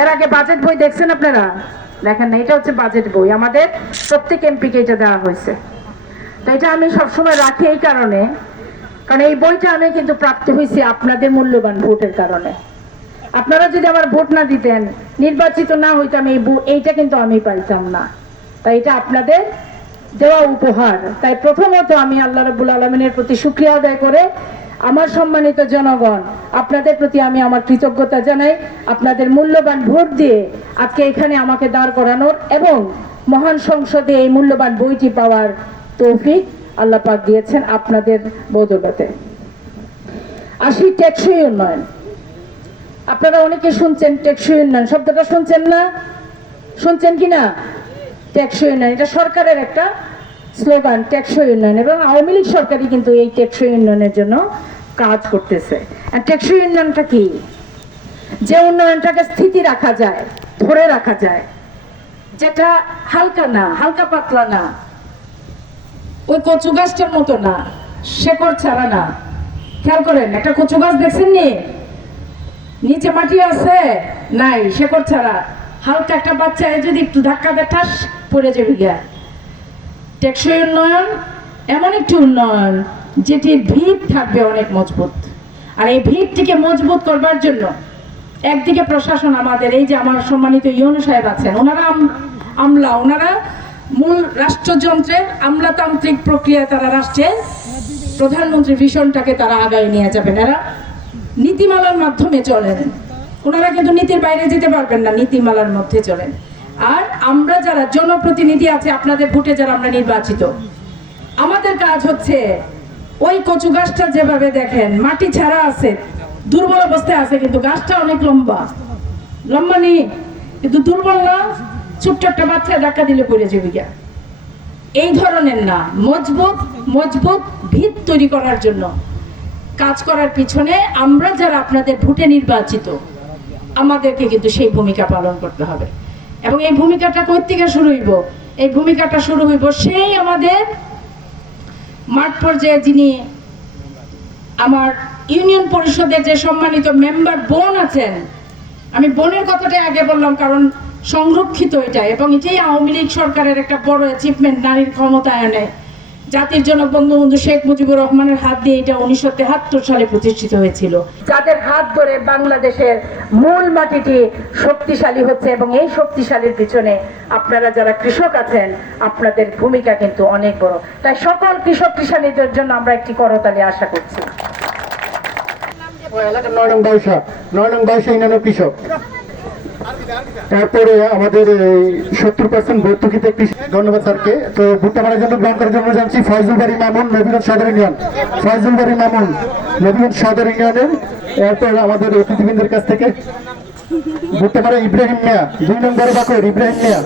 এর আগে বাজেট বই দেখছেন আপনারা? দেখেন না এটা হচ্ছে বাজেট বই। আমাদের প্রত্যেক এমপিকে এটা দেওয়া হয়েছে। তো এটা আমি সবসময় রাখি এই কারণে। কারণ এই বইটা আমি কিন্তু প্রাপ্ত হয়েছি আপনাদের মূল্যবান ভোটের কারণে। আপনারা যদি আমার ভোট না দিতেন নির্বাচিত না হইতাম এই এইটা কিন্তু আমি পাইতাম না। তাই এটা আপনাদের দেওয়া উপহার। তাই প্রথমত আমি আল্লাহ রবুল আলমিনের প্রতি শুক্রিয়া আদায় করে আমার সম্মানিত জনগণ, আপনাদের প্রতি আমি আমার কৃতজ্ঞতা জানাই, আপনাদের মূল্যবান ভোট দিয়ে আজকে এখানে আমাকে দাঁড় করানোর এবং মহান সংসদে এই মূল্যবান বইটি পাওয়ার তৌফিক আল্লাহ পাক দিয়েছেন আপনাদের বদৌলতে। আসি টেকসই উন্নয়ন। আপনারা অনেকে শুনছেন টেকসই উন্নয়ন, শব্দটা শুনছেন না? শুনছেন কি না? টেকসই উন্নয়ন, এটা সরকারের একটা স্লোগান টেকসই উন্নয়ন, এবং আওয়ামী লীগ সরকারই কিন্তু এই টেকসই উন্নয়নের জন্য কাজ করতেছে। আর টেকসই উন্নয়নটা কি? যে উন্নয়নটাকে স্থিতি রাখা যায়, ধরে রাখা যায়, যেটা হালকা না, হালকা পাতলা না, ওই কচু গাছটার মতো না, শেকড় ছাড়া না। খেয়াল করেন, একটা কচু গাছ দেখছেন নি? নিচে মাটি আছে? নাই, শেকড় ছাড়া। হালকা একটা বাচ্চা যদি একটু ধাক্কা দেয়, ঠাস পড়ে যাবে গিয়া। টেকসই উন্নয়ন এমন একটি উন্নয়ন যেটি ভিত থাকবে অনেক মজবুত। আর এই ভিতটিকে মজবুত করবার জন্য একদিকে প্রশাসন আমাদের, এই যে আমার সম্মানিত ইউনু সাহেব আছেন, ওনারা আম- আমলা, ওনারা মূল রাষ্ট্রযন্ত্রের আমলাতান্ত্রিক প্রক্রিয়ায় তারা রাষ্ট্রে প্রধানমন্ত্রী ভিশনটাকে তারা আগায় নিয়ে যাবেন। এরা নীতিমালার মাধ্যমে চলেন। ওনারা কিন্তু নীতির বাইরে যেতে পারবেন না, নীতিমালার মধ্যে চলেন। আমরা যারা জনপ্রতিনিধি আছে, আপনাদের ভোটে যারা আমরা নির্বাচিত, আমাদের কাজ হচ্ছে ওই কচু গাছটা যেভাবে দেখেন, মাটি ছাড়া আছে, দুর্বল অবস্থায় আছে, কিন্তু গাছটা অনেক লম্বা। লম্বা নেই, কিন্তু দুর্বল না, ছোট্ট একটা বাচ্চা ধাক্কা দিলে পড়ে যাবে গিয়া। এই ধরনের না, মজবুত মজবুত ভিত তৈরি করার জন্য কাজ করার পিছনে আমরা যারা আপনাদের ভোটে নির্বাচিত, আমাদেরকে কিন্তু সেই ভূমিকা পালন করতে হবে। এবং এই ভূমিকাটা কই থেকে শুরু হইব? এই ভূমিকাটা শুরু হইব সেই আমাদের মাঠ পর্যায়ে যিনি আমার ইউনিয়ন পরিষদের যে সম্মানিত মেম্বার বোন আছেন, আমি বোনের কথাটাই আগে বললাম কারণ সংরক্ষিত এটা এবং এটাই আওয়ামী লীগ সরকারের একটা বড় অ্যাচিভমেন্ট নারীর ক্ষমতায়নে। জাতির জনক বঙ্গবন্ধু শেখ মুজিবুর রহমানের হাত দিয়ে এটা উনিশশো তেহাত্তর সালে প্রতিষ্ঠিত হয়েছিল। যাদের হাত ধরে বাংলাদেশের মূল মাটিটি শক্তিশালী হচ্ছে এবং এই শক্তিশালীর পিছনে আপনারা যারা কৃষক আছেন আপনাদের ভূমিকা কিন্তু অনেক বড়। তাই সকল কৃষক কৃষানীদের জন্য আমরা একটি করতালি আশা করছি। ও এলাকার নয় নং বাইশা নয় নং বাইশা ইনানো কৃষক। তারপরে আমাদের সত্তর পার্সেন্ট ভর্তুকিতে একটি ধন্যবাদ স্যারকে। তো ভুট্টা মারার জন্য গ্রহণ করার জন্য জানছি ফয়জুল বাড়ি মামুন নবীগঞ্জ সদর ইউনিয়ন। ফয়জুল বাড়ি মামুন নবীগঞ্জ সদর ইউনিয়নের। এরপর আমাদের অতিথিবৃন্দের কাছ থেকে ভুট্টা মারা ইব্রাহিম মিয়া, দুই নম্বরে বাকর, ইব্রাহিম মিয়া।